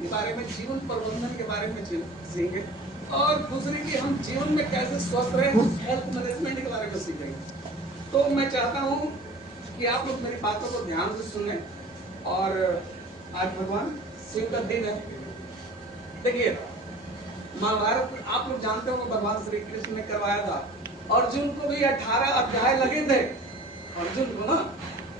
के बारे में, जीवन प्रबंधन के बारे में सीखेंगे और दूसरी की हम जीवन में कैसे स्वस्थ रहें, हेल्थ मैनेजमेंट के बारे में सीखेंगे। तो मैं चाहता हूँ कि आप लोग मेरी बातों को ध्यान से सुने। और आज भगवान शिव का दिन है। देखिए, महाभारत आप लोग जानते हो भगवान श्री कृष्ण ने करवाया था। अर्जुन को भी 18 अध्याय लगे थे। अर्जुन को ना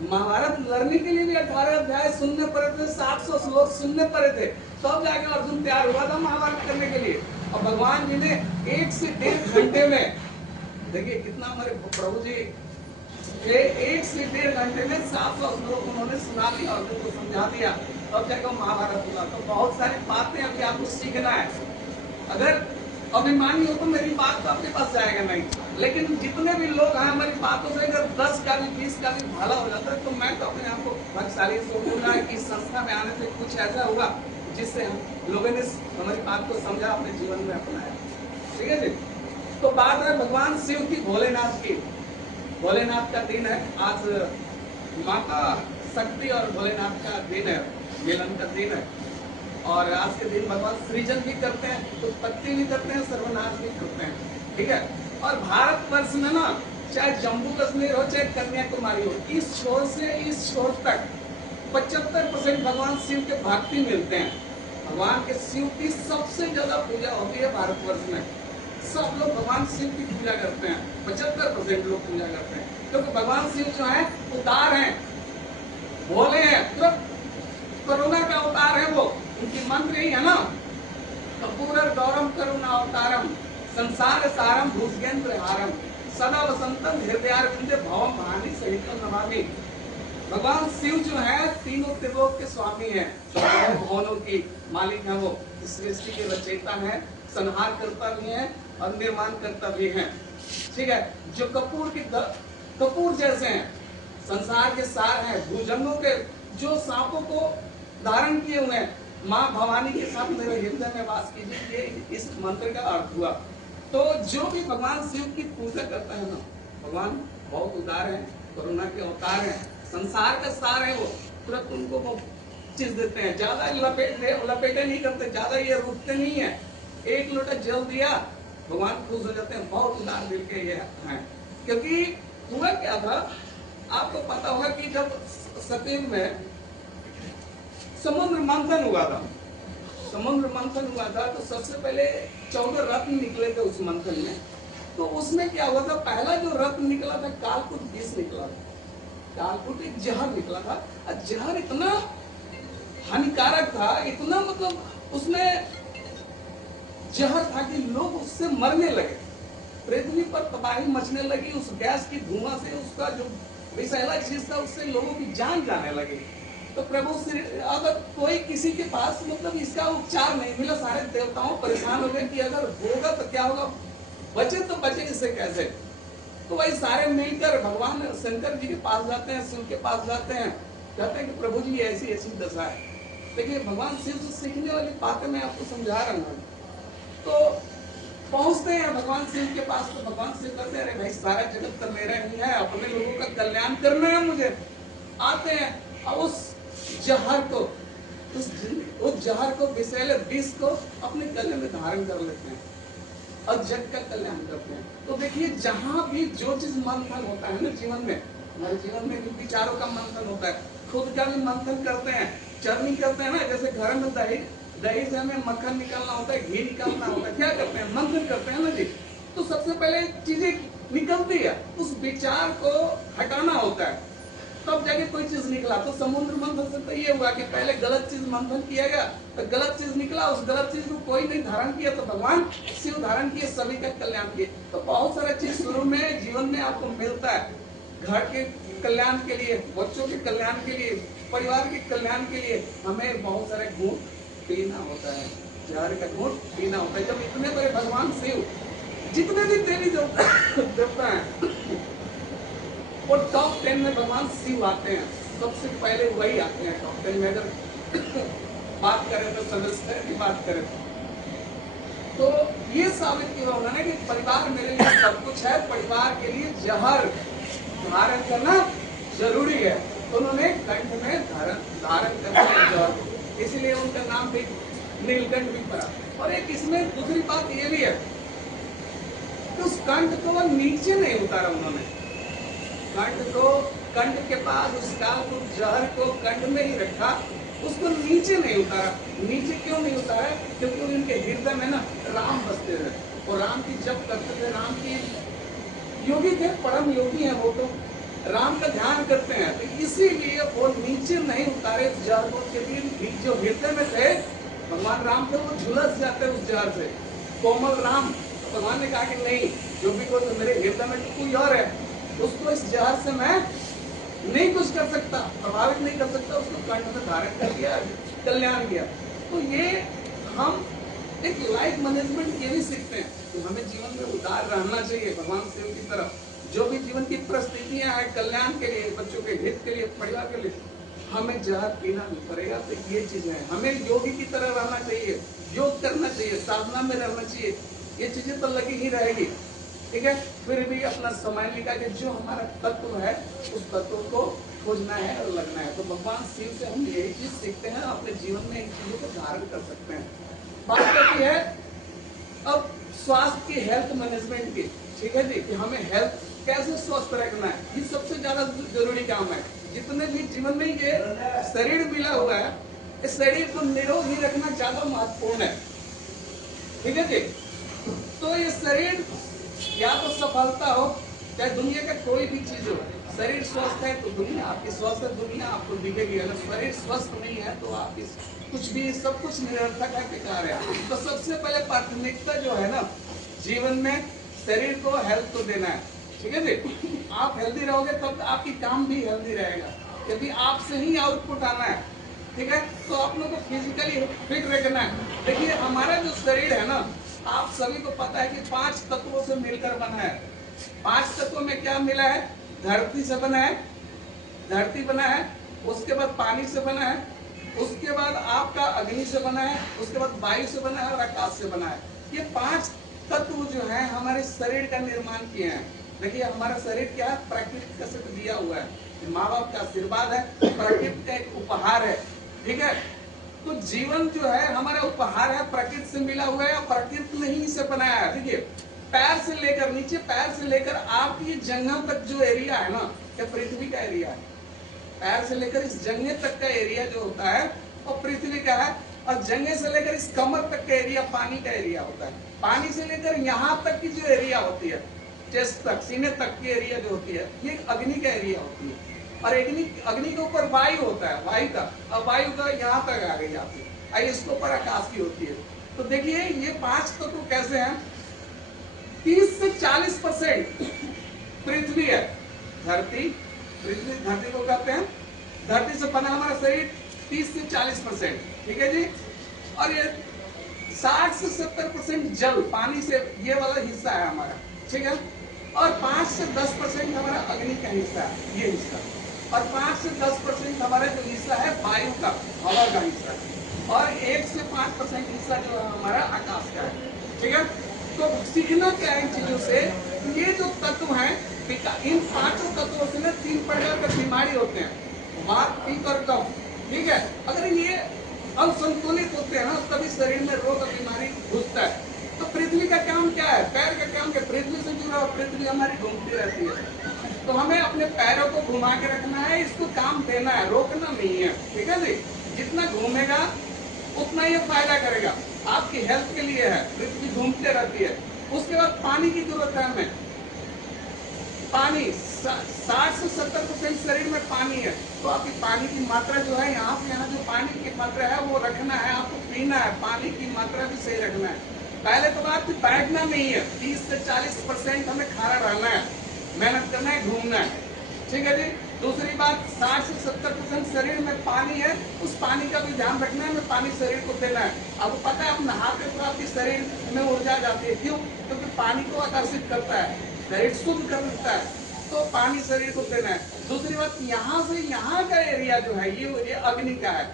महाभारत लड़ने के लिए भी 18 अध्याय सुनने पड़े थे, 700 श्लोक सुनने पड़े थे, तब जाके अर्जुन तैयार हुआ था महाभारत करने के लिए। और भगवान जी ने 1 से 1.5 घंटे में, देखिए कितना हमारे प्रभु जी 1 से 1.5 घंटे में 700 श्लोक उन्होंने सुना दिया, अर्जुन को समझा दिया, तब जाकर महाभारत हुआ। तो बहुत सारी बातें अभी आपको सीखना है। अगर अभिमानी हो तो मेरी बात तो आपके पास जाएगा नहीं, लेकिन जितने भी लोग हैं हमारी बातों से अगर 10 का भी 20 का भी भला हो जाता है, तो मैं तो अपने आप को भाग्यशाली सोचूंगा कि इस संस्था में आने से कुछ ऐसा होगा जिससे हम लोगों ने हमारी बात को समझा, अपने जीवन में अपनाया। ठीक है जी। तो बात है भगवान शिव की, भोलेनाथ की। भोलेनाथ का दिन है आज। माता शक्ति और भोलेनाथ का दिन है, मिलन का दिन है। और आज के दिन भगवान सृजन भी करते हैं, उत्पत्ति भी करते हैं, सर्वनाश भी करते हैं। ठीक है। और भारतवर्ष में ना, चाहे जम्मू कश्मीर हो चाहे कन्याकुमारी हो, इस छोर से इस छोर तक 75% भगवान शिव के भक्ति मिलते हैं। भगवान के शिव की सबसे ज्यादा पूजा होती है भारतवर्ष में। सब लोग भगवान शिव की पूजा करते हैं, 75% लोग पूजा करते हैं, क्योंकि भगवान शिव जो है उदार हैं, भोले हैं, करुणा का अवतार है वो। उनकी मंत्र यही है ना, कपूरर गौरम करुणा अवतारम संसार सारम भूषगेंद्र हारम सदा वसंतम हृदयारविंदे भवम भानी सहितम नमामि। भगवान शिव जो है तीनों त्रिलोक के स्वामी हैं, भवनों की मालिक हैं वो, सृष्टि के रचयिता हैं, संहार करता भी हैं और निर्माण करता भी हैं। ठीक है। जो कपूर जैसे हैं, संसार के सार हैं, भुजंगों के, जो सांपों को धारण किए हुए हैं, माँ भवानी के साथ मेरे हृदय में वास कीजिए, ये इस मंत्र का अर्थ हुआ। तो जो भी भगवान शिव की पूजा करता है ना, भगवान बहुत उदार है, करुणा के अवतार है, संसार का सार है वो। तुरंत उनको वो चीज देते हैं, ज्यादा लपेटे नहीं करते, ज्यादा ये रुकते नहीं है। एक लोटा जल दिया, भगवान खुश हो जाते हैं, बहुत उदार दिल के ये हैं। क्योंकि हुआ क्या था, आपको पता होगा कि जब सतयुग में समुद्र मंथन हुआ था, समुद्र मंथन हुआ था, तो सबसे पहले 14 रत्न निकले थे उस मंथन में। तो उसमें क्या हुआ था, पहला जो रत्न निकला था कालकूट विष निकला था, कालकूट एक जहर निकला था। और जहर इतना हानिकारक था, इतना मतलब उसमें जहर था कि लोग उससे मरने लगे, पृथ्वी पर तबाही मचने लगी। उस गैस की धुआं से, उसका जो विषैला चीज था, उससे लोगों की जान जाने लगी। तो प्रभु श्री, अगर कोई किसी के पास मतलब इसका उपचार नहीं मिला, सारे देवताओं परेशान हो गए कि अगर होगा तो क्या होगा, बचे तो बचे इससे कैसे। तो वही सारे मिलकर भगवान शंकर जी के पास जाते हैं, शिव के पास जाते हैं, कहते हैं कि प्रभु जी ऐसी ऐसी दशा है। देखिए, भगवान शिव से सीखने वाली बातें मैं आपको समझा रहा हूँ। तो पहुंचते हैं भगवान शिव के पास, तो भगवान शिव कहते हैं, अरे भाई सारा जगत तो मेरा ही है, अपने लोगों का कल्याण करना है मुझे। आते हैं और उस जहर को, उस जहर को, विषैले विष को अपने गले में धारण कर लेते हैं और जग का कल्याण करते हैं। तो देखिए, जहां भी जो चीज मंथन होता है ना जीवन में, हमारे जीवन में भी विचारों का मंथन होता है, खुद का भी मंथन करते हैं, चरनी करते हैं ना। जैसे घर में दही से हमें मक्खन निकालना होता है, घी निकालना होता है, क्या करते हैं, मंथन करते हैं ना जी। तो सबसे पहले चीजें निकलती है, उस विचार को हटाना होता है, तब जाके कोई चीज निकला। तो समुद्र मंथन से तो ये हुआ कि पहले गलत चीज मंथन किया गया, तो गलत चीज निकला, उस गलत चीज को कोई नहीं धारण किया, तो भगवान शिव धारण किए, सभी का कल्याण किए। तो बहुत सारा चीज शुरू में जीवन में आपको मिलता है, घर के कल्याण के लिए, बच्चों के कल्याण के लिए, परिवार के कल्याण के लिए हमें बहुत सारे घूंट पीना होता है, जहर का घूंट पीना होता है। जब इतने बड़े भगवान शिव, जितने भी देवी देवता हैं, और टॉप 10 में भगवान शिव आते हैं, सबसे पहले वही आते हैं टॉप 10 में। अगर बात करें तो सदस्य की बात करें तो ये साबित किया उन्होंने कि परिवार मेरे लिए सब कुछ है, परिवार के लिए जहर धारण करना जरूरी है। तो उन्होंने कंठ में धारण करते हैं जहर। इसलिए उनका नाम भी नीलकंठ भी पड़ा। और एक इसमें दूसरी बात ये भी है कि उस कंठ को वो नीचे नहीं उतारा उन्होंने, कंठ के पास उस कालकूट जहर को कंठ में ही रखा, उसको नीचे नहीं उतारा। नीचे क्यों नहीं उतारा? क्योंकि उनके हृदय में ना राम बसते थे और राम की जप करते थे। राम की योगी थे, परम योगी हैं वो, तो राम का ध्यान करते हैं, तो इसीलिए वो नीचे नहीं उतारे उस जहर को। क्योंकि जो हृदय में थे भगवान राम थे, वो झुलस जाते उस जहर से, कोमल राम। भगवान ने कहा कि नहीं, जो भी को तो मेरे हृदय में तो कोई और है, उसको इस जहर से मैं नहीं कुछ कर सकता, प्रभावित नहीं कर सकता, उसको कंठ में धारण कर लिया, कल्याण किया। तो ये हम एक लाइफ मैनेजमेंट ये भी सीखते हैं कि हमें जीवन में उदार रहना चाहिए भगवान शिव की तरफ। जो भी जीवन की परिस्थितियां हैं कल्याण के लिए, बच्चों के हित के लिए, परिवार के लिए, हमें जहर पीना नहीं पड़ेगा। तो ये चीजें हैं, हमें योगी की तरह रहना चाहिए, योग करना चाहिए, साधना में रहना चाहिए। ये चीजें तो लगी ही रहेगी, ठीक है। फिर भी अपना समय निकाल के जो हमारा तत्व है उस तत्व को खोजना है और लगना है। तो भगवान शिव से हम यही चीज सीखते हैं, अपने जीवन में इन चीजों को धारण कर सकते हैं। बात करती है अब स्वास्थ्य की, हेल्थ मैनेजमेंट की, ठीक है जी, कि हमें हेल्थ कैसे स्वस्थ रखना है। ये सबसे ज्यादा जरूरी काम है। जितने भी जीवन में ये शरीर मिला हुआ है, इस शरीर को निरोगी रखना ज्यादा महत्वपूर्ण है, ठीक है जी। तो ये शरीर या तो सफलता हो, चाहे दुनिया का कोई भी चीज हो, शरीर स्वस्थ है तो दुनिया आपकी स्वस्थ है, दुनिया आपको दिखेगी। अगर शरीर स्वस्थ नहीं है तो आपकी कुछ भी, सब कुछ निरर्थक है, बेकार है। तो सबसे पहले प्राथमिकता जो है ना जीवन में, शरीर को, हेल्थ को देना है, ठीक है जी। आप हेल्दी रहोगे तब आपकी काम भी हेल्दी रहेगा, यदि आपसे ही आउटपुट आना है, ठीक है। तो आप लोग को फिजिकली फिट रखना है। देखिए हमारा जो शरीर है ना, आप सभी को पता है कि 5 तत्वों से मिलकर बना है। 5 तत्वों में क्या मिला है? धरती से बना है, धरती बना है, उसके बाद पानी से बना है, उसके बाद आपका अग्नि से बना है, उसके बाद वायु से बना है और आकाश से बना है। ये 5 तत्व जो है हमारे शरीर का निर्माण किए हैं। देखिए हमारा शरीर क्या है? प्रकृति से दिया हुआ है, माँ बाप का आशीर्वाद है, प्रकृति का एक उपहार है, ठीक है। तो जीवन जो है हमारा उपहार है, प्रकृति से मिला हुआ है, प्रकृति ने ही इसे बनाया है। देखिए पैर से लेकर नीचे, पैर से लेकर आपकी जंघा तक जो एरिया है ना, ये पृथ्वी का एरिया है। पैर से लेकर इस जंघे तक का एरिया जो होता है वो पृथ्वी का है, और जंघे से लेकर इस कमर तक का एरिया पानी का एरिया होता है। पानी से लेकर यहाँ तक की जो एरिया होती है, चेस्ट तक, सीने तक की एरिया जो होती है, ये अग्नि का एरिया होती है। और अग्नि के ऊपर वायु होता है, वायु का, और वायु का यहाँ तक आ गई आपकी, इसके ऊपर आकाश की होती है। तो देखिए ये 5 तत्व कैसे हैं? 30 से 40% पृथ्वी है, धरती, पृथ्वी धरती को कहते हैं, धरती से बना हमारा शरीर 30 से 40%, ठीक है जी। और ये 60 से 70% जल, पानी से, ये वाला हिस्सा है हमारा, ठीक है। और 5 से 10% हमारा अग्नि का हिस्सा है, ये हिस्सा। और 5 से 10% हमारा जो हिस्सा है वायु का, हवा का हिस्सा है। और 1 से 5% हिस्सा जो है हमारा आकाश का है, ठीक है। तो सीखना क्या है इन चीजों से? ये जो तत्व हैं, इन 5 तत्वों से ना 3 प्रकार के बीमारी होते हैं, वात, पित्त और कफ, ठीक है। अगर ये असंतुलित होते हैं ना तभी शरीर में रोग और बीमारी घुसता है। तो पृथ्वी का काम क्या है? पैर का काम क्या? पृथ्वी से जुड़ा हुआ, पृथ्वी हमारी घूमती रहती है, तो हमें अपने पैरों को घुमा के रखना है, इसको काम देना है, रोकना नहीं है, ठीक है जी। जितना घूमेगा उतना ये फायदा करेगा, आपकी हेल्थ के लिए है, पृथ्वी घूमते रहती है। उसके बाद पानी की जरूरत है हमें, पानी 60 से 70% शरीर में पानी है, तो आपकी पानी की मात्रा जो है, यहाँ से यहाँ जो पानी की मात्रा है वो रखना है, आपको पीना है, पानी की मात्रा भी सही रखना है। पहले तो बात बैठना नहीं है, 30 से 40% हमें खड़ा रहना है, मेहनत करना है, घूमना है, ठीक है जी। दूसरी बात 60 से 70% शरीर में पानी है, उस पानी का भी ध्यान रखना है, हमें पानी शरीर को देना है। आपको पता है आप नहाते तो आपके शरीर में ऊर्जा जाती है, क्यों? क्योंकि पानी को आकर्षित करता है, शरीर शुद्ध कर देता है, तो पानी शरीर को देना है। दूसरी बात यहाँ से यहाँ का एरिया जो है ये एरिया अग्नि का है।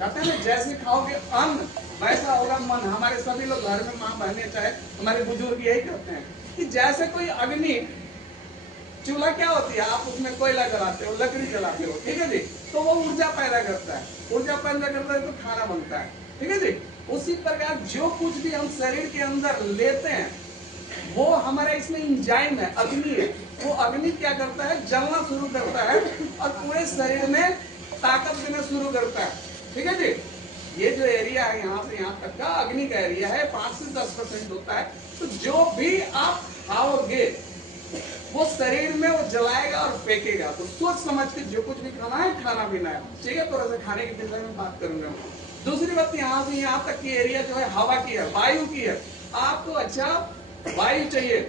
कहते हैं जैसे खाओगे अन्न वैसा होगा मन। हमारे सभी लोग घर में माँ बहने चाहे हमारे बुजुर्ग यही कहते हैं कि जैसे कोई अग्नि चूल्हा क्या होती है, आप उसमें कोयला जलाते हो, लकड़ी जलाते हो, ठीक है जी, तो वो ऊर्जा पैदा करता है, ऊर्जा पैदा करता है तो खाना बनता है, ठीक है जी। उसी प्रकार जो कुछ भी हम शरीर के अंदर लेते हैं वो हमारा इसमें इंजाइम है, अग्नि है, वो अग्नि क्या करता है, जलना शुरू करता है और पूरे शरीर में ताकत देना शुरू करता है, ठीक है जी। ये जो एरिया है यहाँ से यहाँ तक का अग्नि का एरिया है, 5 से 10% होता है। तो जो भी आप खाओगे वो शरीर में वो जलाएगा और फेंकेगा। तो सोच समझ के जो कुछ भी खाना है, खाना पीना है, ठीक है। थोड़ा सा खाने के विषय में बात करूंगा। दूसरी बात, यहाँ से यहाँ तक की एरिया जो है हवा की है, वायु की है। आपको अच्छा वायु चाहिए,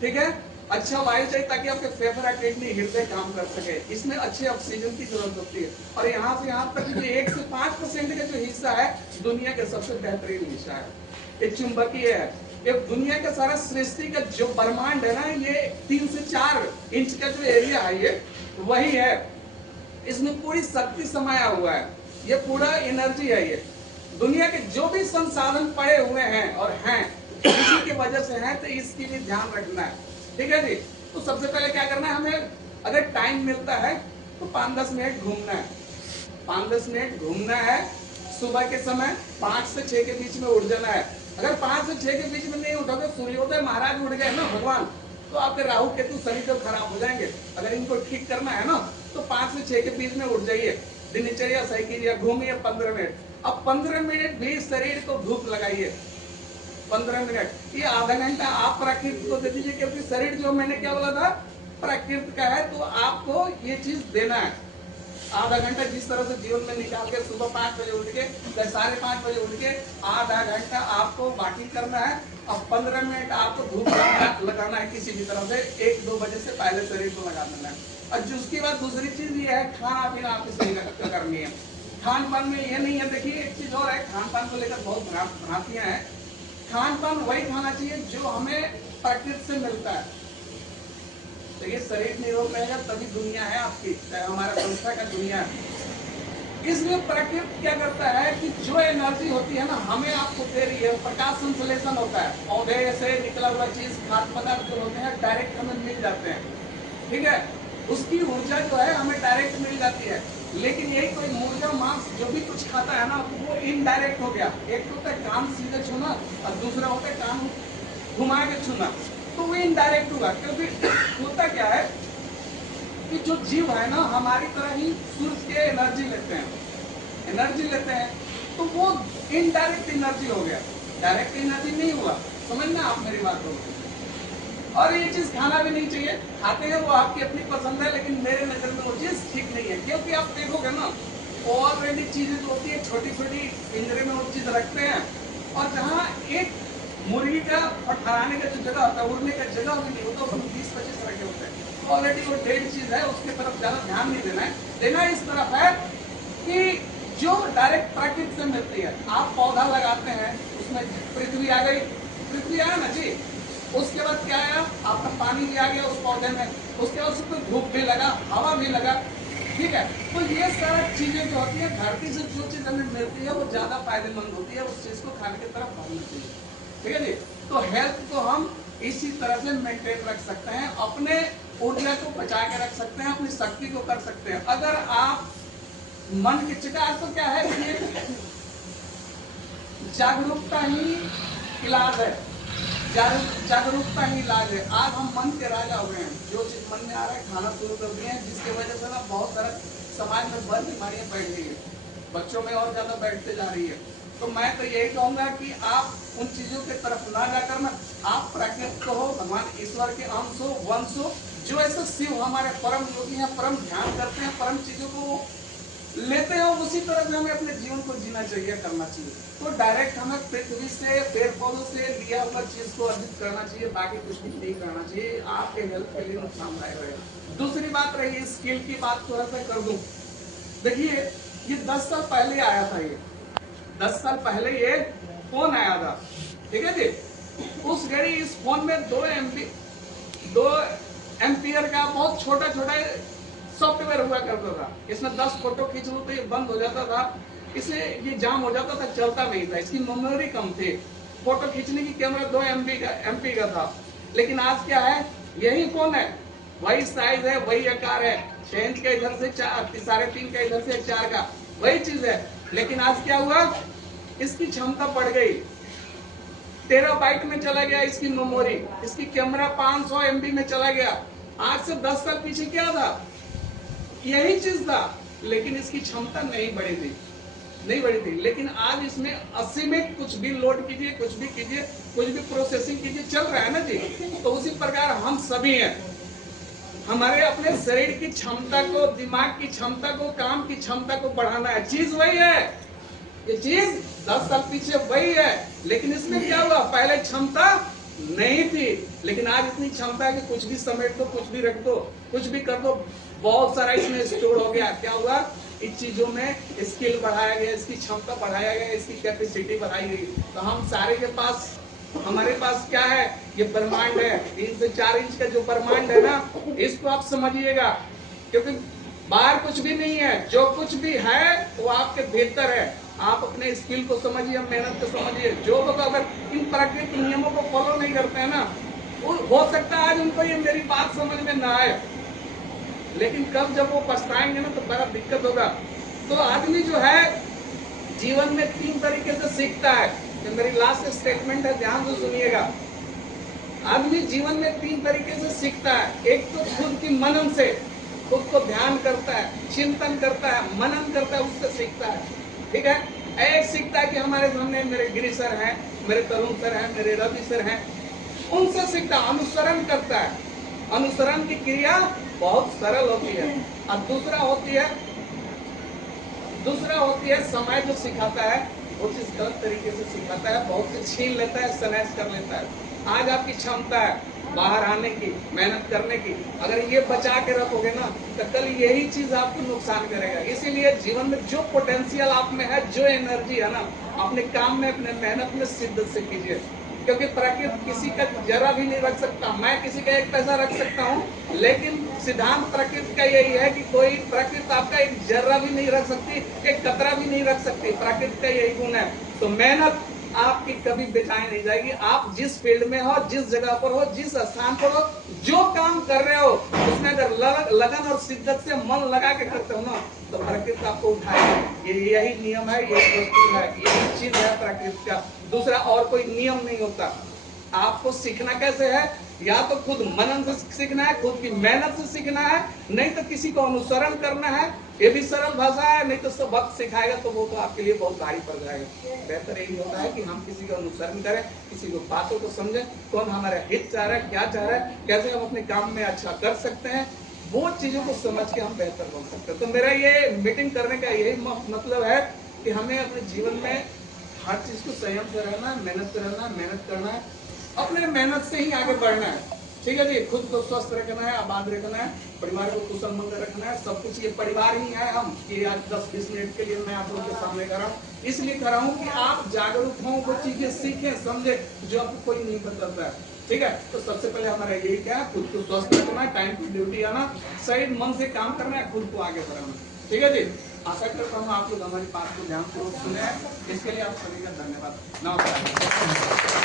ठीक है, अच्छा वायु चाहिए ताकि आपके फेफड़ा, किडनी, हृदय काम कर सके। इसमें अच्छे ऑक्सीजन की जरूरत होती है। और यहाँ से यहाँ तक जो 1 से 5% का जो हिस्सा है दुनिया का सबसे बेहतरीन हिस्सा है, ये चुंबकीय है। ये दुनिया का सारा सृष्टि का जो ब्रह्मांड है ना, ये 3 से 4 इंच का जो एरिया है ये वही है। इसमें पूरी शक्ति समाया हुआ है, ये पूरा एनर्जी है। ये दुनिया के जो भी संसाधन पड़े हुए हैं और हैं इसी की वजह से हैं, तो इसकी भी ध्यान रखना है, ठीक है जी। तो सबसे पहले क्या करना है, हमें अगर टाइम मिलता है तो 5-10 मिनट घूमना है, 5-10 मिनट घूमना है। सुबह के समय 5 से 6 के बीच में उठ जाना है। अगर 5 से 6 के बीच में नहीं उठोगे, सूर्योदय महाराज उठ गए ना भगवान, तो आपके राहु केतु शनि तो खराब हो जाएंगे। अगर इनको ठीक करना है ना तो 5 से 6 के बीच में उठ जाइए, दिनचर्या सही कीजिए, घूमिए 15 मिनट। अब 15 मिनट भी शरीर को धूप लगाइए, 15 मिनट। ये आधा घंटा आप प्रकृति को दे दीजिए, क्योंकि शरीर जो मैंने क्या बोला था प्रकृति का है, तो आपको ये चीज देना है। आधा घंटा जिस तरह से जीवन में निकाल के सुबह 5 बजे उठ के 5:30 बजे उठ के आधा घंटा आपको बाकी करना है। और 15 मिनट आपको धूप लगाना है किसी भी तरह से, 1-2 बजे से पहले शरीर को लगा देना है। और जिसके बाद दूसरी चीज ये है, खाना पीना आपको सही करनी है। खान पान में ये नहीं है, देखिए एक चीज और है, खान पान को लेकर बहुत भ्रांतियां हैं। खान पान वही खाना चाहिए जो हमें प्रकृति से मिलता है। तो ये शरीर निरोग रहेगा तभी दुनिया है आपकी, हमारा संस्था का दुनिया है। इसलिए प्रकृति क्या करता है कि जो एनर्जी होती है ना हमें आपको दे रही है, प्रकाश संश्लेषण होता है, पौधे से निकला हुआ चीज, खाद्य पदार्थ जो होते हैं डायरेक्ट हमें मिल जाते हैं, ठीक है। उसकी ऊर्जा जो है हमें डायरेक्ट मिल जाती है। लेकिन यही कोई मुर्गा मांस जो भी कुछ खाता है ना, वो इनडायरेक्ट हो गया। एक तो होता है कान सीधे छूना और दूसरा होता है कान घुमा के छूना, तो वो इनडायरेक्ट होगा। क्योंकि होता क्या है कि जो जीव है ना हमारी तरह ही सूर्य के एनर्जी लेते हैं, तो वो इनडायरेक्ट एनर्जी हो गया, डायरेक्ट एनर्जी नहीं हुआ। समझना आप मेरी बात को। और ये चीज खाना भी नहीं चाहिए, खाते हैं वो आपकी अपनी पसंद है, लेकिन मेरे नजर में वो चीज ठीक नहीं है। क्योंकि आप देखोगे ना ऑलरेडी चीजें जो होती है छोटी छोटी पिंजरे में वो चीज रखते हैं, और जहाँ एक मुर्गी का और ठहराने का जो जगह होता है, उड़ने का जगह भी नहीं होता, उसमें 20-25 रखे होते हैं। ऑलरेडी वो डेड चीज है, उसके तरफ ज्यादा ध्यान नहीं देना है। देना इस तरफ है कि जो डायरेक्ट प्रकृति से मिलती है। आप पौधा लगाते हैं, उसमें पृथ्वी आ गई, पृथ्वी आया ना जी, उसके बाद क्या आया, आपका पानी भी आ गया उस पौधे में, उसके बाद उसको धूप भी लगा, हवा भी लगा, ठीक है। तो ये सारी चीजें जो होती है धरती से जो चीज हमें मिलती है वो ज्यादा फायदेमंद होती है, उस चीज को खाने की तरफ भागना चाहिए, ठीक है जी। तो हेल्थ को हम इसी तरह से मेंटेन रख सकते हैं, अपने ऊर्जा को बचा के रख सकते हैं, अपनी शक्ति को कर सकते हैं। अगर आप मन की चिकार तो क्या है, जागरूकता ही इलाज है, जागरूकता ही इलाज है। आज हम मन के राजा हुए हैं, जो चीज मन में आ रहा है खाना शुरू कर दिए हैं, जिसकी वजह से ना बहुत सारा समाज में बड़ बीमारियां बैठ गई है, बच्चों में और ज्यादा बैठते जा रही है। तो मैं तो यही कहूंगा कि आप उन चीजों के तरफ ना जाकर ना, आप प्रकृति को हो, भगवान ईश्वर के अंश हो, वंश हो, जो ऐसे शिव हमारे परम योगी हैं, परम ध्यान करते हैं, परम चीजों को लेते हैं, उसी तरह से हमें अपने जीवन को जीना चाहिए, करना चाहिए। तो डायरेक्ट हमें पृथ्वी से, पेड़ पौधों से लिया हुआ चीज को अर्जित करना चाहिए, बाकी कुछ भी नहीं करना चाहिए, आपके हेल्थ के लिए नुकसानदायक रहेगा। दूसरी बात रही स्किल की बात, थोड़ा सा कर दूं। देखिए ये 10 साल पहले आया था, ये 10 साल पहले ये फोन आया था, ठीक है जी। उस घड़ी इस फोन में 2 एम्पियर का बहुत छोटा छोटा सॉफ्टवेयर हुआ करता था। इसमें 10 फोटो खींच लो तो ये बंद हो जाता था, इसलिए ये जाम हो जाता था, चलता नहीं था, इसकी मेमोरी कम थी। फोटो खींचने की कैमरा 2 एमपी का था। लेकिन आज क्या है, यही फोन है, वही साइज है, वही आकार है, 6 इंच का इधर से 3.5 का इधर से 4 का, वही चीज है। लेकिन आज क्या हुआ, इसकी क्षमता बढ़ गई, टेराबाइट में चला गया इसकी मेमोरी, इसकी कैमरा 500 MB में चला गया। आज से 10 साल पीछे क्या था, यही चीज था, लेकिन इसकी क्षमता नहीं बढ़ी थी, नहीं बढ़ी थी। लेकिन आज इसमें 80 में कुछ भी लोड कीजिए, कुछ भी कीजिए, कुछ भी प्रोसेसिंग कीजिए, चल रहा है ना जी। तो उसी प्रकार हम सभी हैं, हमारे अपने शरीर की क्षमता को, दिमाग की क्षमता को, काम की क्षमता को बढ़ाना है। चीज वही है, ये चीज 10 साल पीछे वही है, लेकिन इसमें क्या हुआ, पहले क्षमता नहीं थी, लेकिन आज इतनी क्षमता है कि कुछ भी समेट दो, कुछ भी रख दो, कुछ भी कर दो, बहुत सारा इसमें स्टोर हो गया। क्या हुआ, इस चीजों में स्किल बढ़ाया गया, इसकी क्षमता बढ़ाया गया, इसकी कैपेसिटी बढ़ाई गई। तो हम सारे के पास, हमारे पास क्या है, ये ब्रह्मांड है, 3 से 4 इंच का जो ब्रह्मांड है ना, इसको आप समझिएगा, क्योंकि बाहर कुछ भी नहीं है, जो कुछ भी है वो आपके भीतर है। आप अपने स्किल को समझिए, मेहनत को समझिए। जो लोग अगर इन प्राकृतिक नियमों को फॉलो नहीं करते हैं ना, हो सकता है आज उनको ये मेरी बात समझ में ना आए, लेकिन कब जब वो पछताएंगे ना तो बड़ा दिक्कत होगा। तो आदमी जो है जीवन में 3 तरीके से सीखता है, ये मेरी लास्ट स्टेटमेंट है, ध्यान से सुनिएगा। आदमी जीवन में 3 तरीके से सीखता है। एक तो खुद की मनन से, खुद को ध्यान करता है, चिंतन करता है, मनन करता है, उससे सीखता है, ठीक है। एक सीखता है कि हमारे सामने मेरे गिरी सर हैं, मेरे तरुण सर हैं, मेरे रवि सर हैं, उनसे सीखता, अनुसरण करता है। अनुसरण की क्रिया बहुत सरल होती है। और दूसरा होती है समय जो सिखाता है वो चीज गलत तरीके से सिखाता है, बहुत से छीन लेता है, स्नैच कर लेता है। आज आपकी क्षमता है बाहर आने की, मेहनत करने की, अगर ये बचा के रखोगे ना तो कल यही चीज आपको नुकसान करेगा। इसीलिए जीवन में जो पोटेंशियल आप में है, जो एनर्जी है ना, अपने काम में, अपने मेहनत में शिद्दत से कीजिए, क्योंकि प्रकृति किसी का जरा भी नहीं रख सकता। मैं किसी का 1 पैसा रख सकता हूँ, लेकिन सिद्धांत प्रकृति का यही है कि कोई प्रकृति आपका 1 जर्रा भी नहीं रख सकती, 1 कतरा भी नहीं रख सकती। प्रकृति का यही गुण है। तो मेहनत आपकी कभी बेचाई नहीं जाएगी। आप जिस फील्ड में हो, जिस जगह पर हो, जिस स्थान पर हो, जो काम कर रहे हो, उसमें अगर लगन और शिद्दत से मन लगा के करते हो ना, तो प्रकृति आपको उठाएगी। ये यही नियम है, यही वस्तु है, यही चीज है प्रकृति का। दूसरा और कोई नियम नहीं होता। आपको सीखना कैसे है, या तो खुद मनन से सीखना है, खुद की मेहनत से सीखना है, नहीं तो किसी को अनुसरण करना है। ये भी सरल भाषा है, नहीं तो सब वक्त सिखाएगा तो वो तो आपके लिए बहुत भारी पड़ जाएगा। बेहतर यही होता है कि हम किसी का अनुसरण करें, किसी को बातों को समझें, कौन हमारा हित चाह रहा है, क्या चाह रहा है, कैसे हम अपने काम में अच्छा कर सकते हैं, वो चीजों को समझ के हम बेहतर बन सकते हैं। तो मेरा ये मीटिंग करने का यही मतलब है कि हमें अपने जीवन में हर चीज को संयम से रहना है, मेहनत से रहना है, मेहनत करना है, अपने मेहनत से ही आगे बढ़ना है, ठीक है जी। खुद को स्वस्थ रखना है, आबाद रखना है, परिवार को कुशल मंगल रखना है, सब कुछ ये परिवार ही है। हम ये आज 10-20 मिनट के लिए मैं आप लोगों के सामने कर रहा हूँ, इसलिए कर रहा हूँ कि आप जागरूक हों, वो चीजें सीखें, समझे जो आपको कोई नहीं बताता है, ठीक है। तो सबसे पहले हमारा यही क्या है, खुद को स्वस्थ रखना है, टाइम टू ड्यूटी आना, सही मन से काम करना है, खुद को आगे बढ़ाना, ठीक है जी। आशा करता हूँ आप लोग हमारी बात को ध्यानपूर्वक सुने हैं। इसके लिए आप सभी का धन्यवाद। नमस्कार।